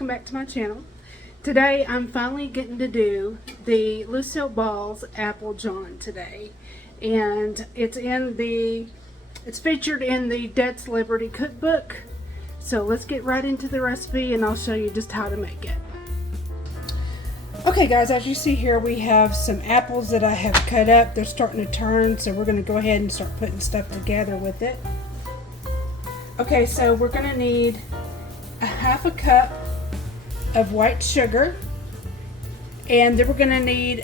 welcome back to my channel. Today I'm finally getting to do the Lucille Balls Apple John today, and it's featured in the That's Liberty cookbook. So let's get right into the recipe and I'll show you just how to make it. Okay guys, as you see here we have some apples that I have cut up. They're starting to turn, so we're going to go ahead and start putting stuff together with it. Okay, so we're going to need a half a cup of white sugar, and then we're going to need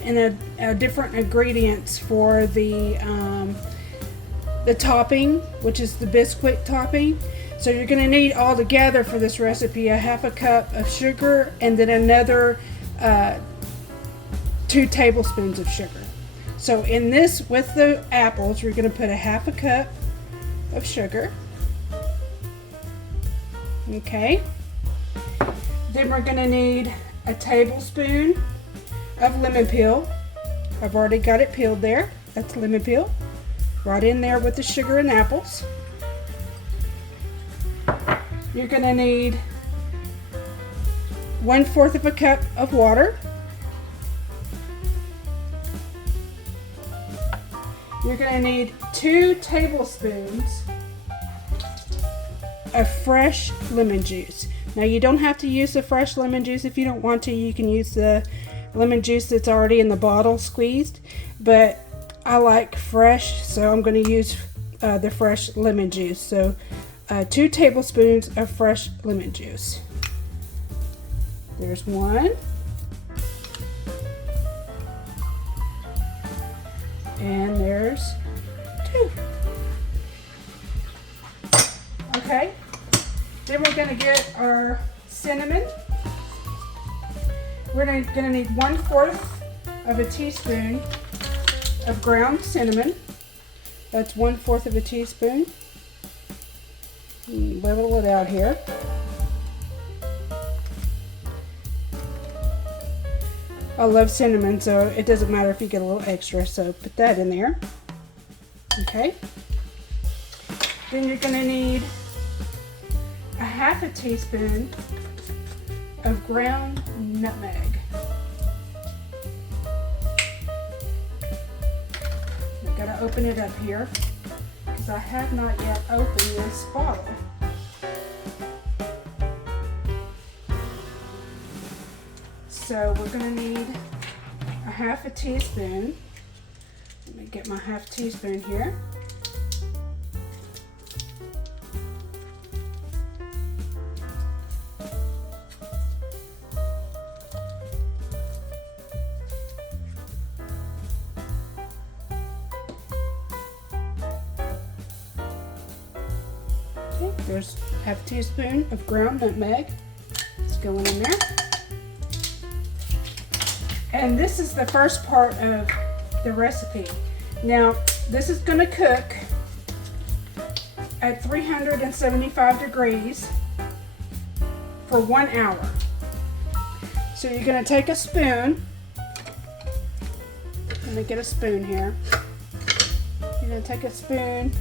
different ingredients for the topping, which is the biscuit topping. So you're going to need all together for this recipe a half a cup of sugar and then another 2 tablespoons of sugar. So in this, with the apples, we're going to put a half a cup of sugar. Okay. Then we're going to need a tablespoon of lemon peel. I've already got it peeled there. That's lemon peel. Right in there with the sugar and apples. You're going to need 1/4 of a cup of water. You're going to need 2 tablespoons of fresh lemon juice. Now you don't have to use the fresh lemon juice if you don't want to. You can use the lemon juice that's already in the bottle squeezed, but I like fresh, so I'm going to use the fresh lemon juice. So 2 tablespoons of fresh lemon juice. There's 1. And there's 2. Okay. Then we're going to get our cinnamon. We're going to need 1/4 of a teaspoon of ground cinnamon. That's 1/4 of a teaspoon. Level it out here. I love cinnamon, so it doesn't matter if you get a little extra, so put that in there. Okay. Then you're going to need a half a teaspoon of ground nutmeg. I've got to open it up here because I have not yet opened this bottle. So we're going to need a half a teaspoon. Let me get my half teaspoon here. Okay, there's half a teaspoon of ground nutmeg. It's going in there. And this is the first part of the recipe. Now, this is going to cook at 375 degrees for 1 hour. So you're going to take a spoon. Let me get a spoon here. You're going to take a spoon.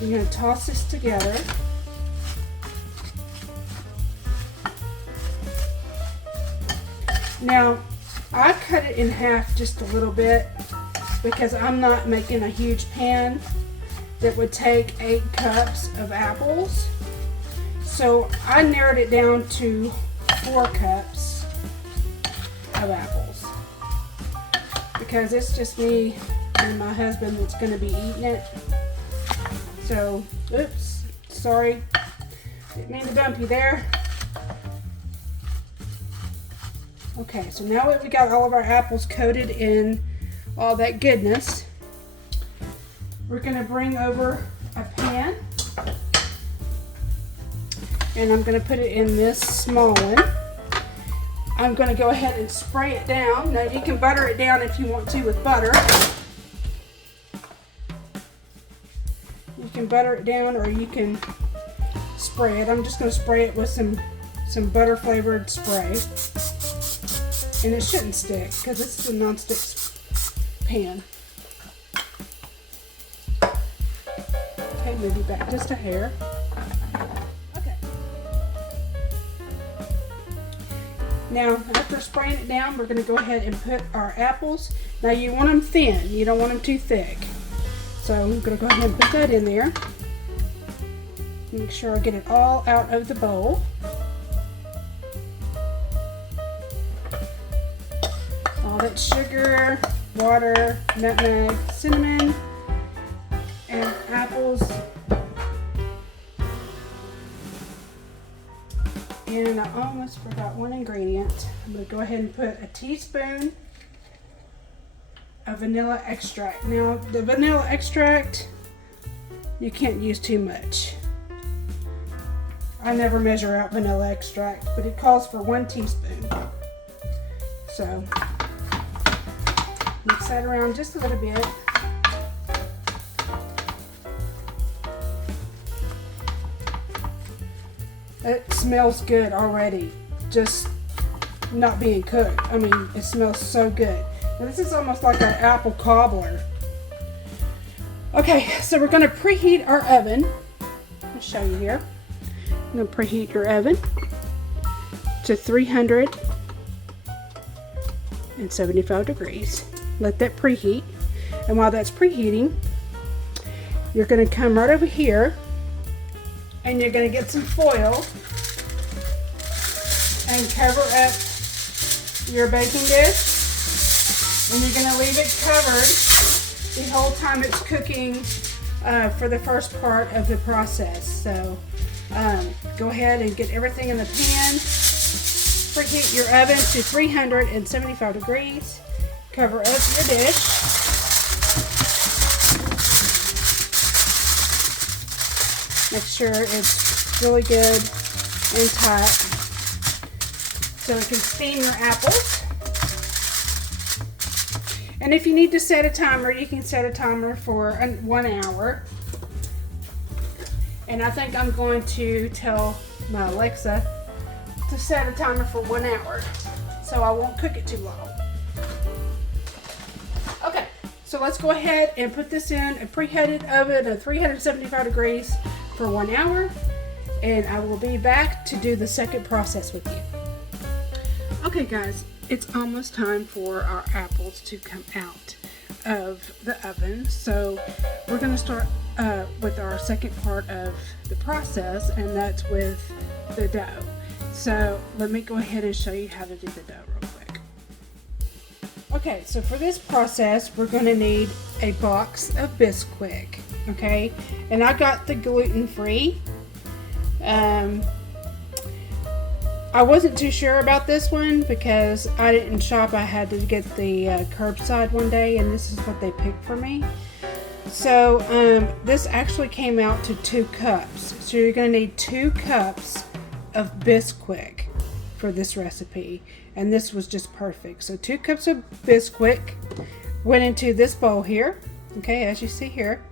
You're going to toss this together. Now, I cut it in half just a little bit because I'm not making a huge pan that would take 8 cups of apples. So I narrowed it down to 4 cups of apples because it's just me and my husband that's going to be eating it. So, oops, sorry, didn't mean to dump you there. Okay, so now that we got all of our apples coated in all that goodness, we're going to bring over a pan, and I'm going to put it in this small one. I'm going to go ahead and spray it down. Now you can butter it down if you want to with butter. You can butter it down or you can spray it. I'm just going to spray it with some butter flavored spray. And it shouldn't stick because it's a non-stick pan. Okay, move it back just a hair. Okay. Now, after spraying it down, we're going to go ahead and put our apples. Now, you want them thin. You don't want them too thick. So I'm going to go ahead and put that in there. Make sure I get it all out of the bowl. All that sugar, water, nutmeg, cinnamon, and apples. And I almost forgot one ingredient. I'm going to go ahead and put a teaspoon of vanilla extract. Now, the vanilla extract, you can't use too much. I never measure out vanilla extract, but it calls for 1 teaspoon. So, mix that around just a little bit. It smells good already, just not being cooked. I mean, it smells so good. Now, this is almost like an apple cobbler. Okay, so we're going to preheat our oven. I'll show you here. I'm going to preheat your oven to 375 degrees. Let that preheat. And while that's preheating, you're going to come right over here and you're going to get some foil and cover up your baking dish. And you're going to leave it covered the whole time it's cooking for the first part of the process. So go ahead and get everything in the pan. Preheat your oven to 375 degrees. Cover up your dish. Make sure it's really good and tight so it can steam your apples. And if you need to set a timer, you can set a timer for 1 hour. And I think I'm going to tell my Alexa to set a timer for 1 hour so I won't cook it too long. Okay, so let's go ahead and put this in a preheated oven at 375 degrees for 1 hour, and I will be back to do the second process with you. Okay guys, it's almost time for our apples to come out of the oven. So we're going to start with our second part of the process, and that's with the dough. So let me go ahead and show you how to do the dough real quick. Okay, so for this process, we're going to need a box of Bisquick, okay? And I got the gluten-free. I wasn't too sure about this one because I didn't shop. I had to get the curbside one day, and this is what they picked for me. So this actually came out to 2 cups. So you're going to need 2 cups of Bisquick for this recipe, and this was just perfect. So 2 cups of Bisquick went into this bowl here. Okay, as you see here,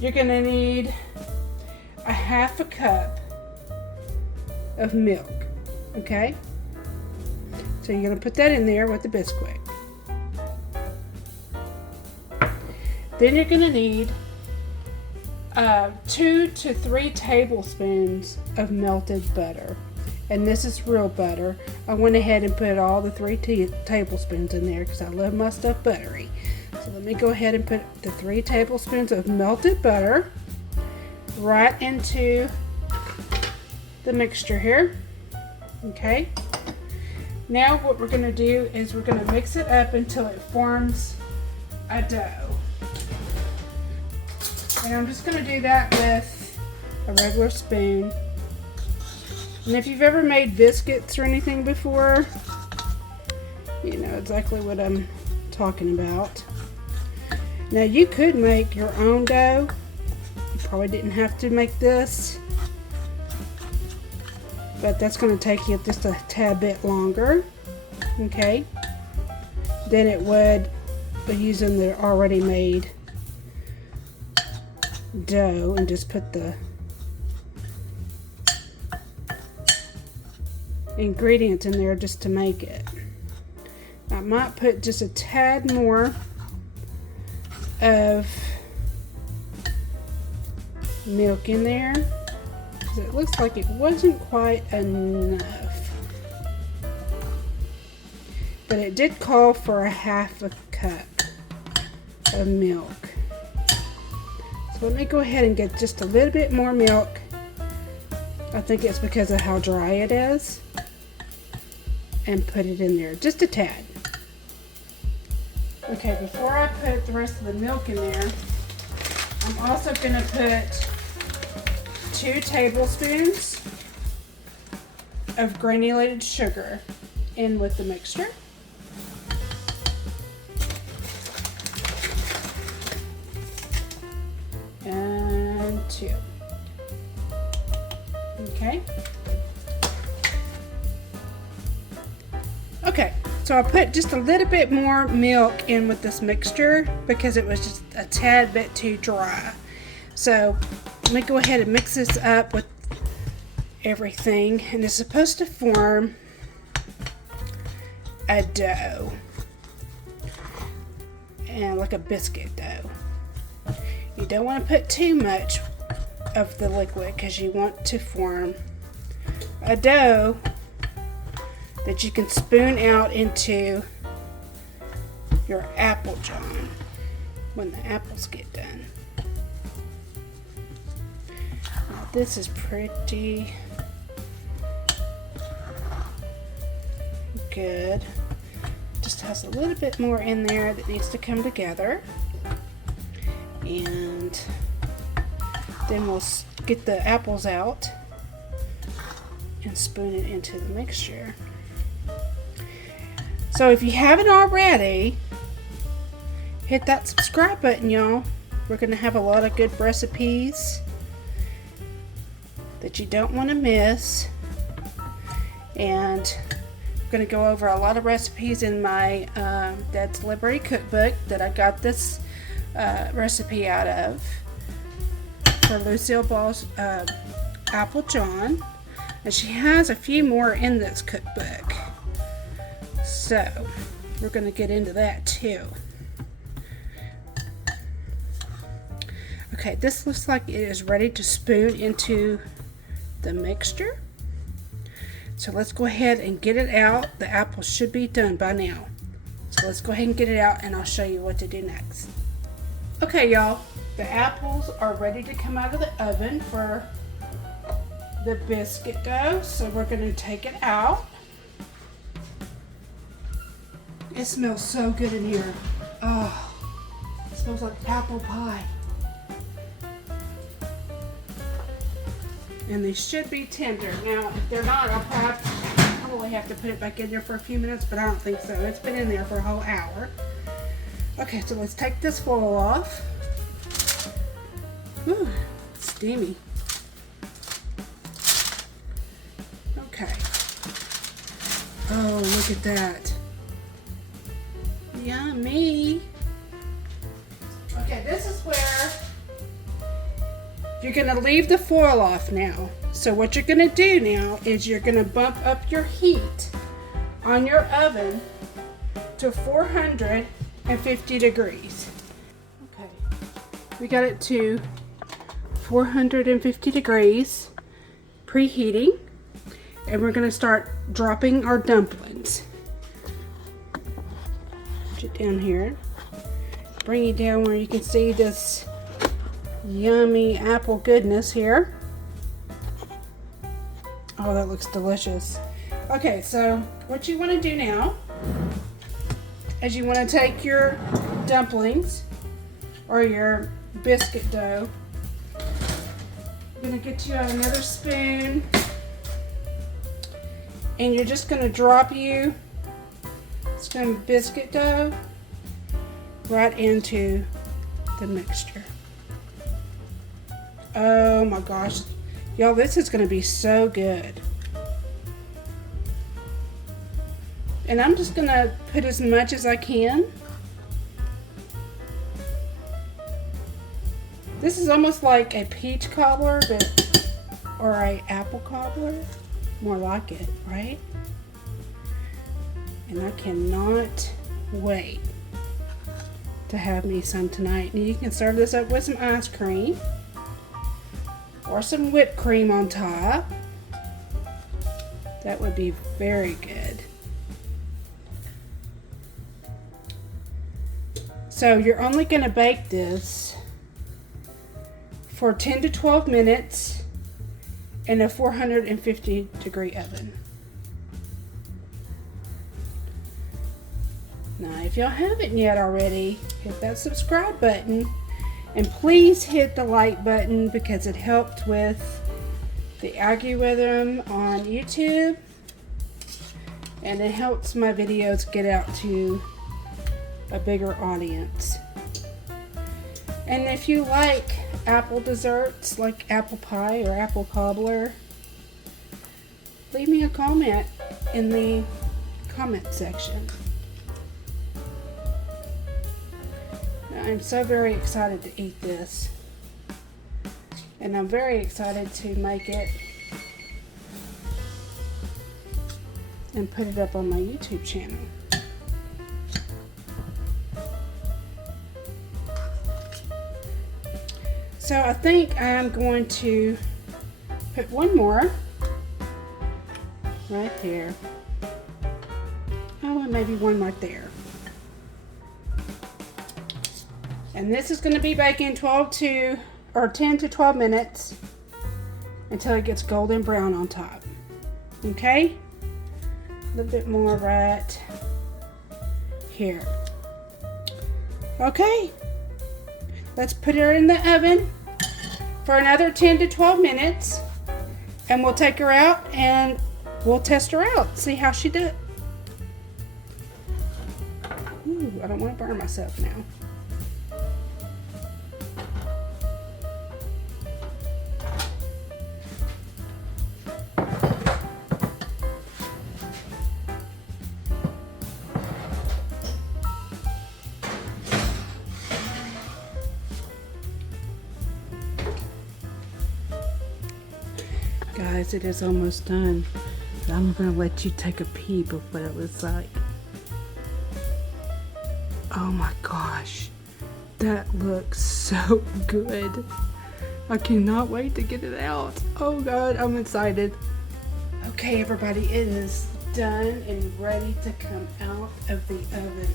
you're going to need a 1/2 cup of milk. Okay, so you're going to put that in there with the Bisquick. Then you're going to need 2 to 3 tablespoons of melted butter, and this is real butter. I went ahead and put all the 3 tablespoons in there because I love my stuff buttery. So let me go ahead and put the 3 tablespoons of melted butter right into the mixture here. Okay, now what we're going to do is we're going to mix it up until it forms a dough. And I'm just going to do that with a regular spoon. And if you've ever made biscuits or anything before, you know exactly what I'm talking about. Now you could make your own dough. You probably didn't have to make this, but that's going to take you just a tad bit longer, okay, than it would using the already made dough, and just put the ingredients in there just to make it. I might put just a tad more of milk in there because it looks like it wasn't quite enough. but it did call for a half a cup of milk. So let me go ahead and get just a little bit more milk. I think it's because of how dry it is. And put it in there, just a tad. Okay, before I put the rest of the milk in there, I'm also going to put 2 tablespoons of granulated sugar in with the mixture. And 2. Okay. Okay, so I put just a little bit more milk in with this mixture because it was just a tad bit too dry. So let me go ahead and mix this up with everything, and it's supposed to form a dough, and like a biscuit dough. You don't want to put too much of the liquid because you want to form a dough that you can spoon out into your apple john when the apples get done. Now this is pretty good. Just has a little bit more in there that needs to come together, and then we'll get the apples out and spoon it into the mixture. So if you haven't already, hit that subscribe button, y'all. We're going to have a lot of good recipes that you don't want to miss. And I'm going to go over a lot of recipes in my Dad's Celebrity Cookbook that I got this recipe out of for Lucille Ball's Apple John. And she has a few more in this cookbook. So, we're going to get into that too. Okay, this looks like it is ready to spoon into the mixture. So let's go ahead and get it out. The apples should be done by now. So let's go ahead and get it out, and I'll show you what to do next. Okay, y'all, the apples are ready to come out of the oven for the biscuit dough. So we're going to take it out. It smells so good in here. Oh, it smells like apple pie. And they should be tender. Now, if they're not, I'll probably have to put it back in there for a few minutes, but I don't think so. It's been in there for a whole hour. Okay, so let's take this foil off. Whew, steamy. Okay. Oh, look at that. Yummy. Okay, this is where you're going to leave the foil off now. So what you're going to do now is you're going to bump up your heat on your oven to 450 degrees. Okay, we got it to 450 degrees, preheating, and we're going to start dropping our dumplings. It down here, bring it down where you can see this yummy apple goodness here. Oh, that looks delicious. Okay, so what you want to do now is you want to take your dumplings or your biscuit dough. You're going to get you another spoon, and you're just going to drop you some biscuit dough right into the mixture. Oh my gosh, y'all, this is going to be so good. And I'm just going to put as much as I can. This is almost like a peach cobbler, or a apple cobbler. More like it, right? And I cannot wait to have me some tonight. And you can serve this up with some ice cream or some whipped cream on top. That would be very good. So you're only going to bake this for 10 to 12 minutes in a 450 degree oven. Now, if y'all haven't yet already, hit that subscribe button, and please hit the like button because it helped with the algorithm on YouTube, and it helps my videos get out to a bigger audience. And if you like apple desserts like apple pie or apple cobbler, leave me a comment in the comment section. I'm so very excited to eat this, and I'm very excited to make it and put it up on my YouTube channel. So I think I'm going to put one more right there. Oh, and maybe one right there. And this is going to be baking 10 to 12 minutes until it gets golden brown on top. Okay? A little bit more right here. Okay. Let's put her in the oven for another 10 to 12 minutes, and we'll take her out and we'll test her out, see how she does. Ooh, I don't want to burn myself now. Guys, it is almost done. I'm going to let you take a peep of what it looks like. Oh my gosh, that looks so good. I cannot wait to get it out. Oh God, I'm excited. Okay everybody, it is done and ready to come out of the oven.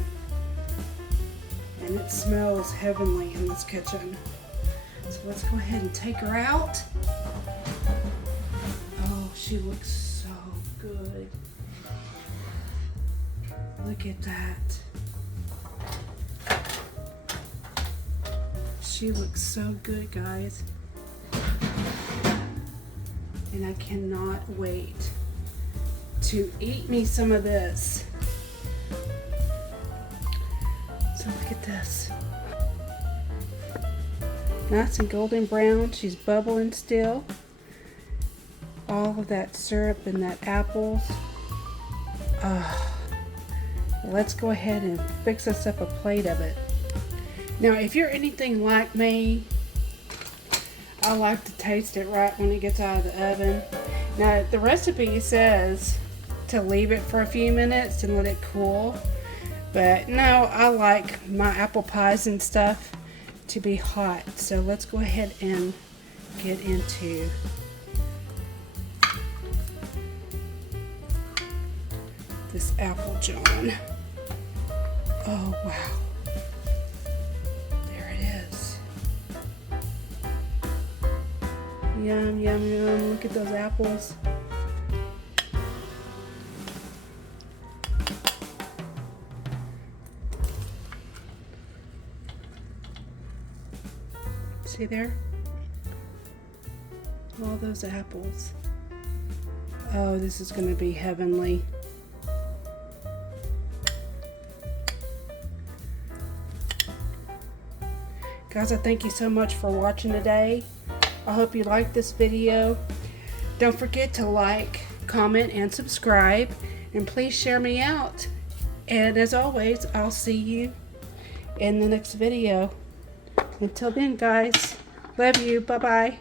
And it smells heavenly in this kitchen. So let's go ahead and take her out. She looks so good. Look at that. She looks so good, guys. And I cannot wait to eat me some of this. So look at this. Nice and golden brown. She's bubbling still. All of that syrup and that apples. Let's go ahead and fix us up a plate of it. Now, if you're anything like me, I like to taste it right when it gets out of the oven. Now, the recipe says to leave it for a few minutes and let it cool. But no, I like my apple pies and stuff to be hot. So let's go ahead and get into this apple john. Oh wow, there it is. Yum, yum, yum. Look at those apples. See there? All those apples. Oh, this is going to be heavenly. Guys, I thank you so much for watching today. I hope you liked this video. Don't forget to like, comment, and subscribe. And please share me out. And as always, I'll see you in the next video. Until then, guys, love you. Bye-bye.